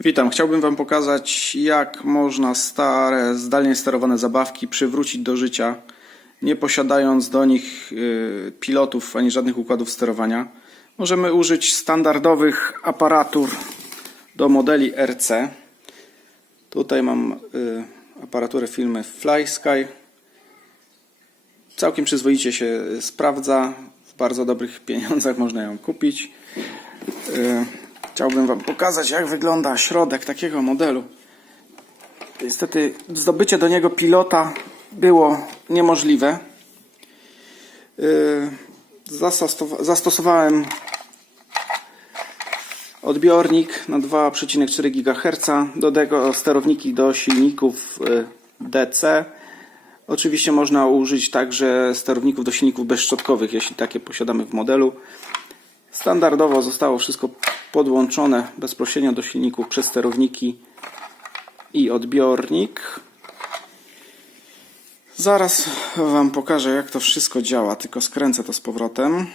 Witam. Chciałbym Wam pokazać, jak można stare, zdalnie sterowane zabawki przywrócić do życia, nie posiadając do nich y, pilotów ani żadnych układów sterowania. Możemy użyć standardowych aparatur do modeli RC. Tutaj mam y, aparaturę firmy FlySky. Całkiem przyzwoicie się sprawdza. W bardzo dobrych pieniądzach można ją kupić. Chciałbym Wam pokazać, jak wygląda środek takiego modelu. Niestety, zdobycie do niego pilota było niemożliwe. Y, zastosowa- Zastosowałem odbiornik na 2,4 GHz, do tego sterowniki do silników y, DC. Oczywiście można użyć także sterowników do silników bezszczotkowych, jeśli takie posiadamy w modelu. Standardowo zostało wszystko podłączone bezpośrednio do silników przez sterowniki i odbiornik. Zaraz Wam pokażę, jak to wszystko działa, tylko skręcę to z powrotem.